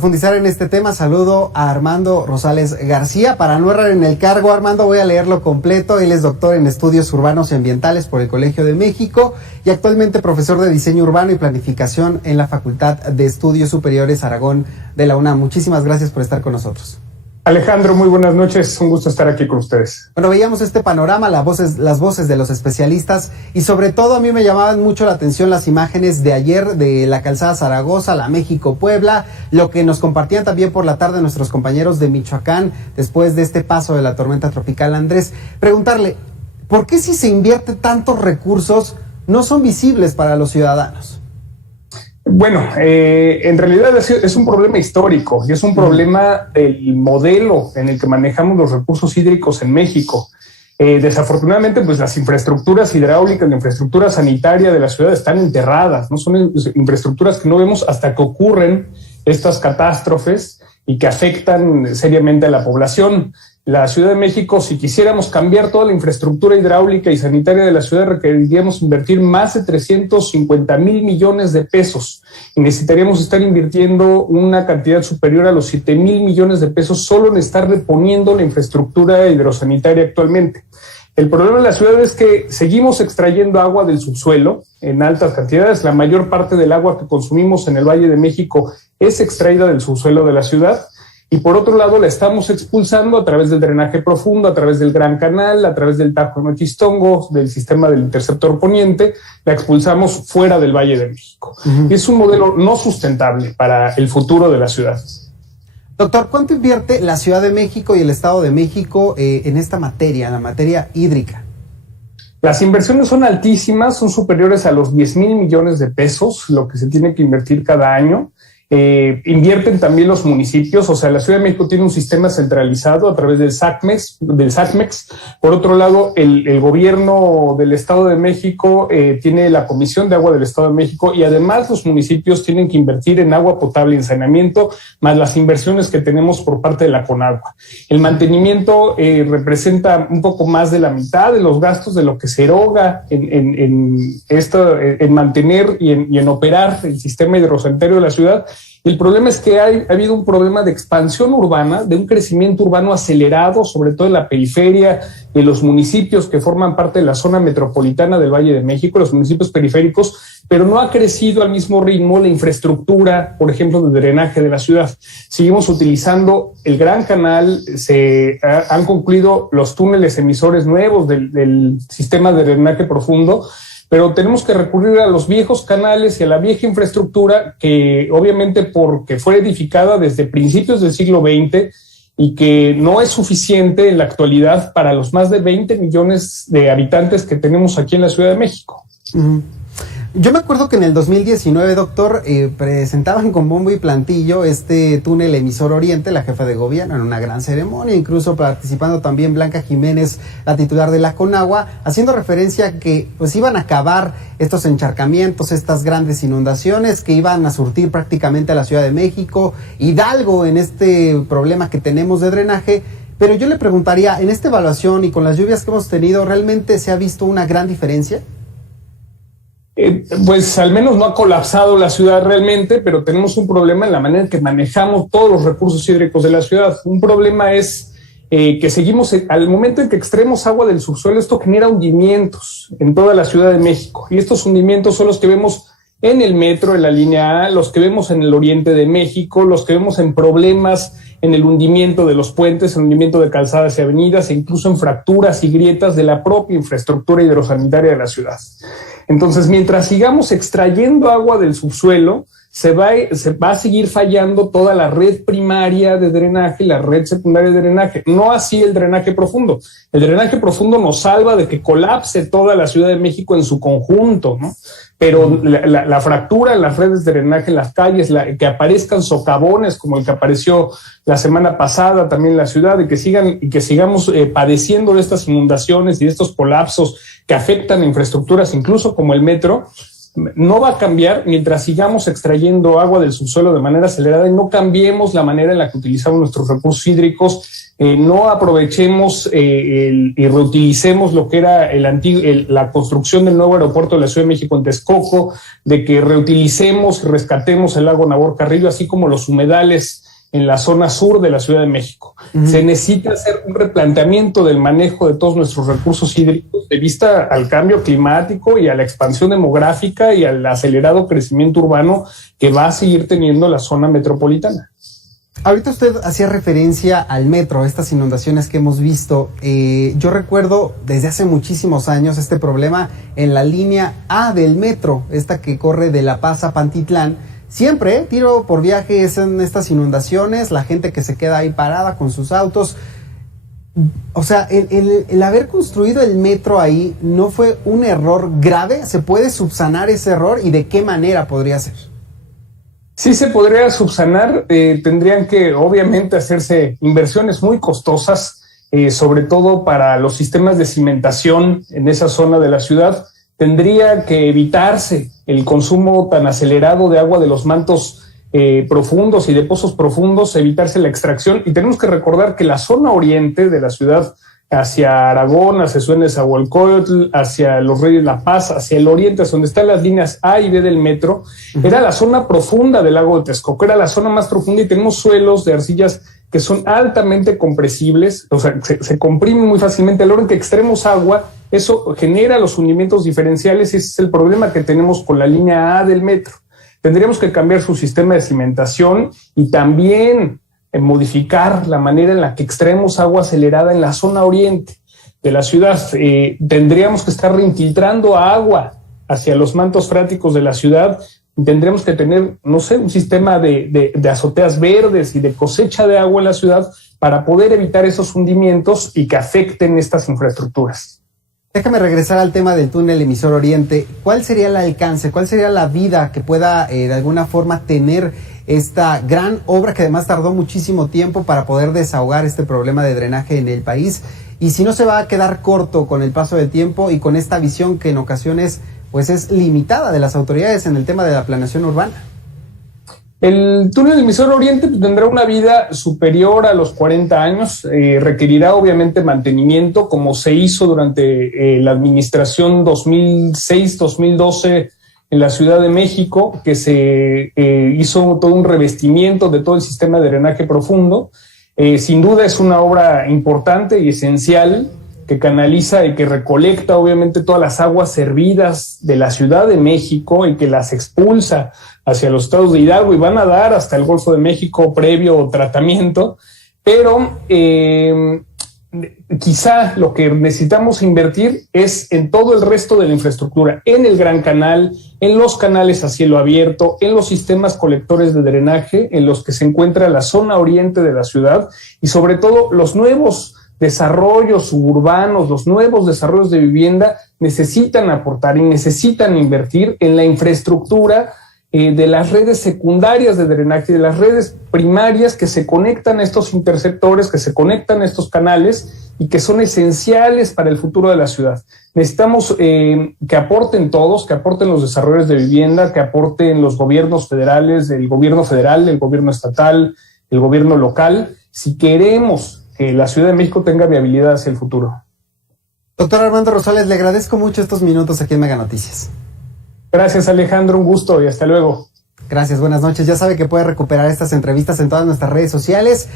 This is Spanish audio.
Profundizar en este tema, saludo a Armando Rosales García. Para no errar en el cargo, Armando, voy a leerlo completo. Él es doctor en estudios urbanos y ambientales por el Colegio de México y actualmente profesor de diseño urbano y planificación en la Facultad de Estudios Superiores Aragón de la UNAM. Muchísimas gracias por estar con nosotros. Alejandro, muy buenas noches, un gusto estar aquí con ustedes. Bueno, veíamos este panorama, las voces de los especialistas y sobre todo a mí me llamaban mucho la atención las imágenes de ayer de la calzada Zaragoza, la México-Puebla, lo que nos compartían también por la tarde nuestros compañeros de Michoacán después de este paso de la tormenta tropical Andrés. Preguntarle, ¿por qué si se invierte tantos recursos no son visibles para los ciudadanos? Bueno, en realidad es un problema histórico y es un problema del modelo en el que manejamos los recursos hídricos en México. Desafortunadamente, pues las infraestructuras hidráulicas, la infraestructura sanitaria de la ciudad están enterradas, ¿no? Son infraestructuras que no vemos hasta que ocurren estas catástrofes y que afectan seriamente a la población. La Ciudad de México, si quisiéramos cambiar toda la infraestructura hidráulica y sanitaria de la ciudad, requeriríamos invertir más de 350,000 millones de pesos y necesitaríamos estar invirtiendo una cantidad superior a los 7,000 millones de pesos solo en estar reponiendo la infraestructura hidrosanitaria actualmente. El problema de la ciudad es que seguimos extrayendo agua del subsuelo en altas cantidades. La mayor parte del agua que consumimos en el Valle de México es extraída del subsuelo de la ciudad. Y por otro lado, la estamos expulsando a través del drenaje profundo, a través del Gran Canal, a través del Tajo de Nochistongo, del sistema del interceptor poniente, la expulsamos fuera del Valle de México. Es un modelo no sustentable para el futuro de la ciudad. Doctor, ¿cuánto invierte la Ciudad de México y el Estado de México en esta materia, en la materia hídrica? Las inversiones son altísimas, son superiores a los 10,000 millones de pesos, lo que se tiene que invertir cada año. Invierten también los municipios, o sea, la Ciudad de México tiene un sistema centralizado a través del SACMEX. Por otro lado, el gobierno del Estado de México tiene la Comisión de Agua del Estado de México y además los municipios tienen que invertir en agua potable y en saneamiento, más las inversiones que tenemos por parte de la Conagua. El mantenimiento representa un poco más de la mitad de los gastos de lo que se eroga en mantener y en operar el sistema hidrosanitario de la ciudad. El problema es que ha habido un problema de expansión urbana, de un crecimiento urbano acelerado, sobre todo en la periferia, en los municipios que forman parte de la zona metropolitana del Valle de México, los municipios periféricos, pero no ha crecido al mismo ritmo la infraestructura, por ejemplo, de drenaje de la ciudad. Seguimos utilizando el Gran Canal, han concluido los túneles emisores nuevos del sistema de drenaje profundo, pero tenemos que recurrir a los viejos canales y a la vieja infraestructura que obviamente porque fue edificada desde principios del siglo XX y que no es suficiente en la actualidad para los más de 20 millones de habitantes que tenemos aquí en la Ciudad de México. Yo me acuerdo que en el 2019, doctor, presentaban con bombo y plantillo este túnel emisor oriente, la jefa de gobierno, en una gran ceremonia, incluso participando también Blanca Jiménez, la titular de la Conagua, haciendo referencia a que pues iban a acabar estos encharcamientos, estas grandes inundaciones que iban a surtir prácticamente a la Ciudad de México, Hidalgo en este problema que tenemos de drenaje. Pero yo le preguntaría, en esta evaluación y con las lluvias que hemos tenido, ¿realmente se ha visto una gran diferencia? Pues al menos no ha colapsado la ciudad realmente, pero tenemos un problema en la manera en que manejamos todos los recursos hídricos de la ciudad. Un problema es que seguimos, al momento en que extraemos agua del subsuelo, esto genera hundimientos en toda la Ciudad de México. Y estos hundimientos son los que vemos en el metro, en la línea A, los que vemos en el oriente de México, los que vemos en problemas en el hundimiento de los puentes, en el hundimiento de calzadas y avenidas, e incluso en fracturas y grietas de la propia infraestructura hidrosanitaria de la ciudad. Entonces, mientras sigamos extrayendo agua del subsuelo, se va a seguir fallando toda la red primaria de drenaje y la red secundaria de drenaje. No así el drenaje profundo. El drenaje profundo nos salva de que colapse toda la Ciudad de México en su conjunto, ¿no? Pero la fractura en las redes de drenaje en las calles, que aparezcan socavones como el que apareció la semana pasada también en la ciudad, y que sigamos padeciendo de estas inundaciones y de estos colapsos que afectan a infraestructuras incluso como el metro, no va a cambiar mientras sigamos extrayendo agua del subsuelo de manera acelerada y no cambiemos la manera en la que utilizamos nuestros recursos hídricos, no aprovechemos y reutilicemos lo que era la construcción del nuevo aeropuerto de la Ciudad de México en Texcoco, de que reutilicemos y rescatemos el lago Nabor Carrillo, así como los humedales en la zona sur de la Ciudad de México. Se necesita hacer un replanteamiento del manejo de todos nuestros recursos hídricos de vista al cambio climático y a la expansión demográfica y al acelerado crecimiento urbano que va a seguir teniendo la zona metropolitana. Ahorita usted hacía referencia al metro, estas inundaciones que hemos visto. Yo recuerdo desde hace muchísimos años este problema en la línea A del metro, esta que corre de La Paz a Pantitlán. Siempre, tiro por viaje en estas inundaciones, la gente que se queda ahí parada con sus autos. O sea, el haber construido el metro ahí no fue un error grave. ¿Se puede subsanar ese error y de qué manera podría ser? Sí se podría subsanar, tendrían que obviamente hacerse inversiones muy costosas, sobre todo para los sistemas de cimentación en esa zona de la ciudad. Tendría que evitarse el consumo tan acelerado de agua de los mantos profundos y de pozos profundos, evitarse la extracción. Y tenemos que recordar que la zona oriente de la ciudad, hacia Aragón, hacia Ciudad de Nezahualcóyotl, hacia Los Reyes La Paz, hacia el oriente, hacia donde están las líneas A y B del metro, era la zona profunda del lago de Texcoco, era la zona más profunda y tenemos suelos de arcillas que son altamente compresibles, o sea, se comprimen muy fácilmente. A la hora en que extremos agua, eso genera los hundimientos diferenciales y ese es el problema que tenemos con la línea A del metro. Tendríamos que cambiar su sistema de cimentación y también modificar la manera en la que extraemos agua acelerada en la zona oriente de la ciudad. Tendríamos que estar reinfiltrando agua hacia los mantos freáticos de la ciudad. Tendremos que tener, no sé, un sistema de azoteas verdes y de cosecha de agua en la ciudad para poder evitar esos hundimientos y que afecten estas infraestructuras. Déjame regresar al tema del túnel emisor oriente. ¿Cuál sería el alcance? ¿Cuál sería la vida que pueda de alguna forma tener esta gran obra que además tardó muchísimo tiempo para poder desahogar este problema de drenaje en el país? Y si no se va a quedar corto con el paso del tiempo y con esta visión que en ocasiones pues es limitada de las autoridades en el tema de la planeación urbana. El túnel emisor oriente tendrá una vida superior a los 40 años, requerirá obviamente mantenimiento como se hizo durante la administración 2006-2012 en la Ciudad de México, que se hizo todo un revestimiento de todo el sistema de drenaje profundo. Sin duda es una obra importante y esencial que canaliza y que recolecta obviamente todas las aguas servidas de la Ciudad de México y que las expulsa hacia los estados de Hidalgo y van a dar hasta el Golfo de México previo tratamiento, pero quizá lo que necesitamos invertir es en todo el resto de la infraestructura, en el Gran Canal, en los canales a cielo abierto, en los sistemas colectores de drenaje en los que se encuentra la zona oriente de la ciudad y sobre todo los nuevos desarrollos suburbanos, los nuevos desarrollos de vivienda necesitan aportar y necesitan invertir en la infraestructura de las redes secundarias de drenaje, de las redes primarias que se conectan a estos interceptores, que se conectan a estos canales y que son esenciales para el futuro de la ciudad. Necesitamos que aporten todos, que aporten los desarrollos de vivienda, que aporten los gobiernos federales, el gobierno federal, el gobierno estatal, el gobierno local, si queremos que la Ciudad de México tenga viabilidad hacia el futuro. Doctor Armando Rosales, le agradezco mucho estos minutos aquí en Mega Noticias. Gracias, Alejandro, un gusto y hasta luego. Gracias, buenas noches. Ya sabe que puede recuperar estas entrevistas en todas nuestras redes sociales.